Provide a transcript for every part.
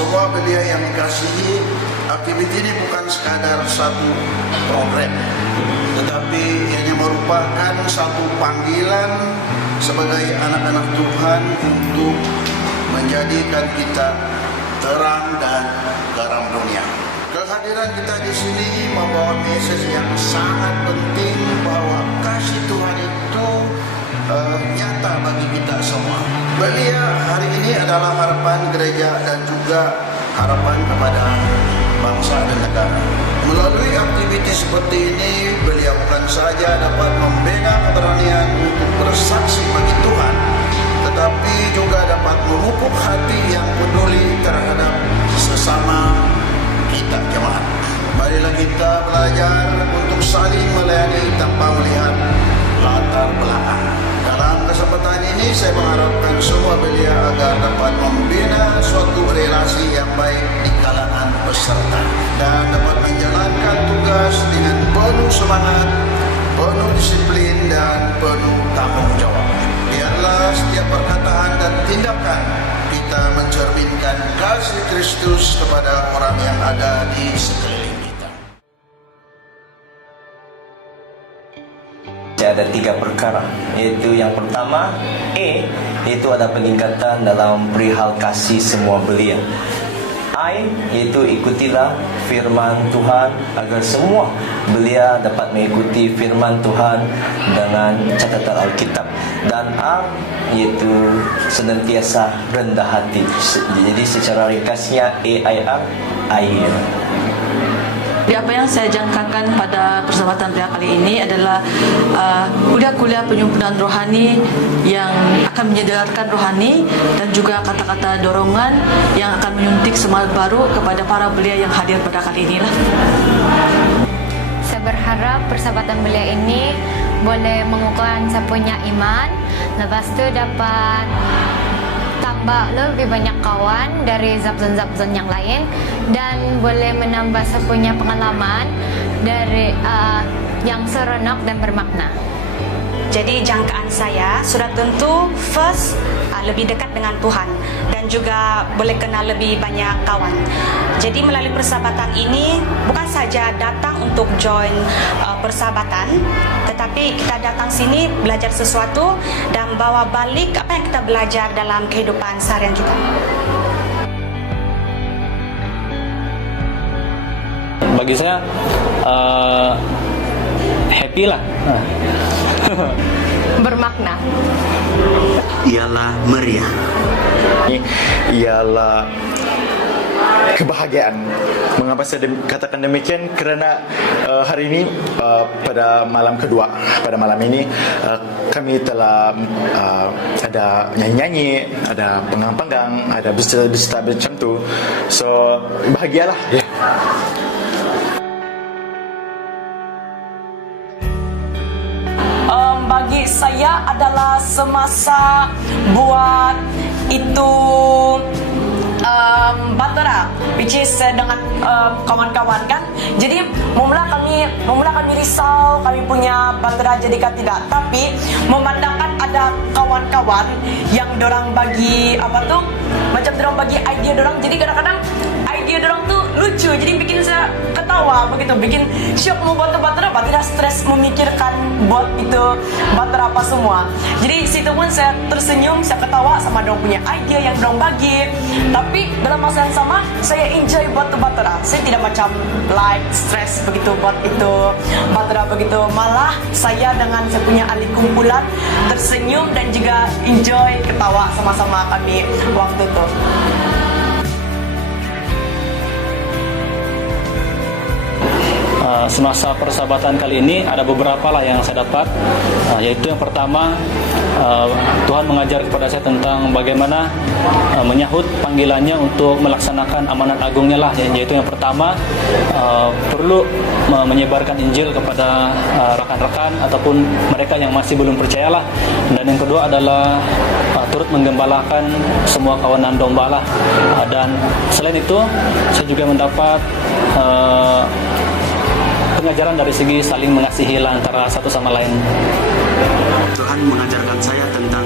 semua belia yang dikasihi, aktiviti ini bukan sekadar satu program, tetapi ianya merupakan satu panggilan sebagai anak-anak Tuhan untuk menjadikan kita terang dan garam dunia. Kehadiran kita di sini membawa message yang sangat penting bahwa kasih Tuhan itu nyata bagi kita semua. Belia hari ini adalah harapan gereja dan juga harapan kepada bangsa dan negara. Melalui aktivitas seperti ini, belia bukan saja dapat membina keberanian untuk bersaksi bagi Tuhan, tetapi juga dapat memupuk hati yang peduli terhadap sesama kita jemaat. Marilah kita belajar untuk saling melayani tanpa melihat latar belakang. Dalam kesempatan ini saya mengharapkan semua belia agar dapat membina suatu relasi yang baik di kalangan peserta dan dapat menjalankan tugas dengan penuh semangat, penuh disiplin dan penuh tanggung jawab. Biarlah setiap perkataan dan tindakan kita mencerminkan kasih Kristus kepada orang yang ada di sekeliling kita. Ada 3 perkara, yaitu yang pertama yaitu ada peningkatan dalam perihal kasih semua belia. Yaitu ikutilah firman Tuhan agar semua belia dapat mengikuti firman Tuhan dengan catatan Alkitab. Dan yaitu senantiasa rendah hati. Jadi secara ringkasnya air. Apa yang saya jangkakan pada persahabatan belia kali ini adalah kuliah-kuliah penyempurnaan rohani yang akan menyedarkan rohani dan juga kata-kata dorongan yang akan menyuntik semangat baru kepada para belia yang hadir pada kali inilah. Saya berharap persahabatan belia ini boleh mengukuhkan saya punya iman, lepas tu dapat tambah lebih banyak kawan dari zapzon-zapzon yang lain dan boleh menambah saya punya pengalaman dari yang seronok dan bermakna. Jadi jangkaan saya sudah tentu first lebih dekat dengan Tuhan dan juga boleh kenal lebih banyak kawan. Jadi melalui persahabatan ini bukan saja datang untuk join persahabatan, tetapi kita datang sini belajar sesuatu dan bawa balik apa yang kita belajar dalam kehidupan seharian kita. Bagi saya happy lah. Bermakna. Ialah meriah. Ialah kebahagiaan. Mengapa saya katakan demikian? Kerana hari ini pada malam kedua, pada malam ini kami telah ada nyanyi-nyanyi, ada penggang-penggang, ada bercerita macam tu. So bahagialah. Bagi saya adalah semasa buat itu batera, which is dengan kawan-kawan kan. Jadi mula kami risau kami punya batera jadikan tidak, tapi memandangkan ada kawan-kawan yang dorang bagi macam dorang bagi idea dorang, jadi kadang-kadang idea dorang tuh lucu, jadi bikin saya ketawa begitu, bikin syok mau buat batera, tidak stres memikirkan buat itu batera apa semua. Jadi situ pun saya tersenyum, saya ketawa sama dorang punya idea yang dorang bagi. Tapi dalam masa yang sama saya enjoy buat batera. Saya tidak macam stres begitu buat itu batera begitu. Malah saya dengan saya punya ahli kumpulan tersenyum dan juga enjoy ketawa sama-sama kami waktu itu. Semasa persahabatan kali ini ada beberapa lah yang saya dapat, yaitu yang pertama, Tuhan mengajar kepada saya tentang bagaimana menyahut panggilannya untuk melaksanakan amanat agungnya lah, yaitu yang pertama perlu menyebarkan Injil kepada rakan-rakan ataupun mereka yang masih belum percayalah, dan yang kedua adalah turut menggembalakan semua kawanan domba lah, dan selain itu saya juga mendapat pengajaran dari segi saling mengasihi antara satu sama lain. Tuhan mengajarkan saya tentang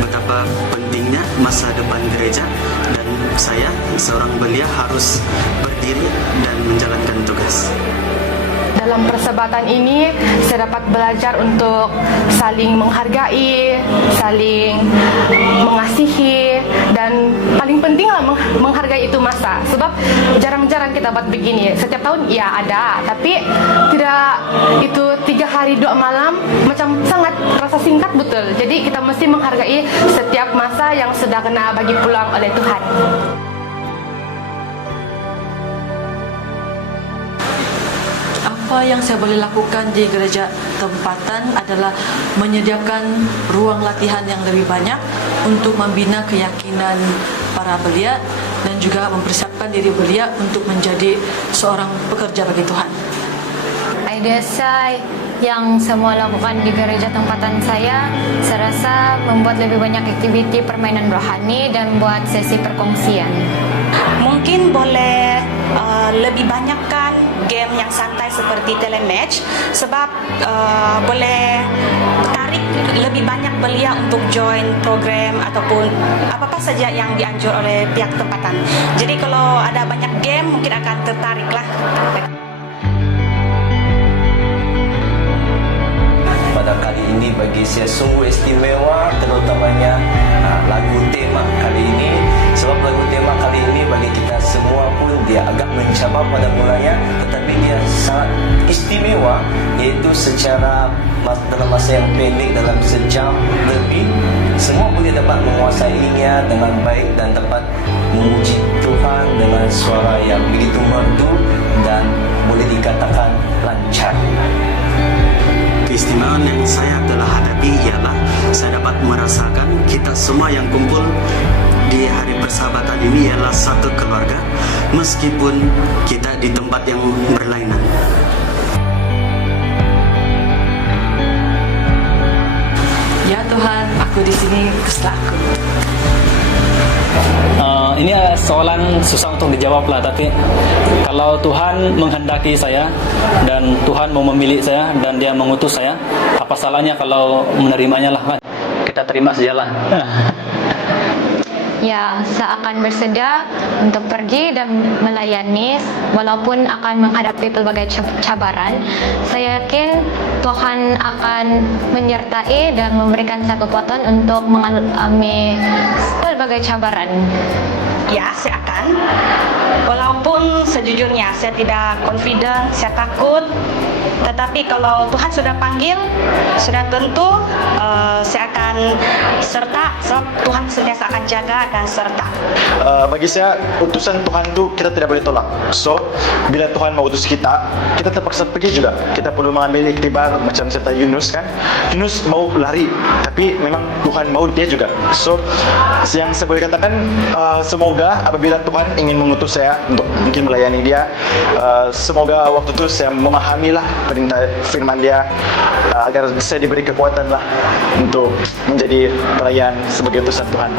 betapa pentingnya masa depan gereja dan dan saya seorang belia harus berdiri dan menjalankan tugas. Dalam persahabatan ini, saya dapat belajar untuk saling menghargai, saling mengasihi, dan paling pentinglah menghargai itu masa. Sebab jarang-jarang kita buat begini. Setiap tahun ya ada, tapi tidak itu 3 hari 2 malam, macam sangat rasa singkat betul. Jadi kita mesti menghargai setiap masa yang sudah kena bagi pulang oleh Tuhan. Apa yang saya boleh lakukan di gereja tempatan adalah menyediakan ruang latihan yang lebih banyak untuk membina keyakinan para belia dan juga mempersiapkan diri belia untuk menjadi seorang pekerja bagi Tuhan. Idea saya yang semua lakukan di gereja tempatan saya rasa membuat lebih banyak aktiviti permainan rohani dan buat sesi perkongsian. Mungkin boleh lebih banyakkan game yang santai seperti telematch sebab boleh tarik lebih banyak belia untuk join program ataupun apa-apa saja yang dianjur oleh pihak tempatan. Jadi kalau ada banyak game mungkin akan tertarik lah. Pada kali ini bagi saya sungguh istimewa, terutamanya lagu tema kali ini. Sebab lagu tema kali ini bagi kita semua pun dia agak mencabar pada mulanya, tetapi dia sangat istimewa, iaitu secara dalam masa yang pendek, dalam sejam lebih, semua boleh dapat menguasainya dengan baik dan dapat memuji Tuhan dengan suara yang begitu merdu dan boleh dikatakan lancar. Keistimewaan yang saya telah hadapi ialah saya dapat merasakan kita semua yang kumpul di hari persahabatan ini ialah satu keluarga meskipun kita di tempat yang berlainan. Ya Tuhan, aku di sini terserah aku. Ini soalan susah untuk dijawab lah, tapi kalau Tuhan menghendaki saya dan Tuhan mau memilih saya dan Dia mengutus saya, apa salahnya kalau menerimanya lah kan? Kita terima sajalah. Ya, saya akan bersedia untuk pergi dan melayani walaupun akan menghadapi pelbagai cabaran. Saya yakin Tuhan akan menyertai dan memberikan saya kekuatan untuk mengalami pelbagai cabaran. Ya, saya akan. Walaupun sejujurnya saya tidak confident, saya takut. Tetapi kalau Tuhan sudah panggil, sudah tentu saya akan serta. Sebab Tuhan sentiasa akan jaga dan serta. Bagi saya, utusan Tuhan itu kita tidak boleh tolak. So, bila Tuhan mau utus kita, kita terpaksa pergi juga. Kita perlu mengambil iktibar macam serta Yunus kan. Yunus mau lari, tapi memang Tuhan mau dia juga. So, yang saya boleh katakan, semoga apabila Tuhan ingin mengutus saya untuk mungkin melayani dia, semoga waktu itu saya memahamilah perintah firman dia, agar saya diberi kekuatan lah untuk menjadi pelayan sebagai utusan Tuhan.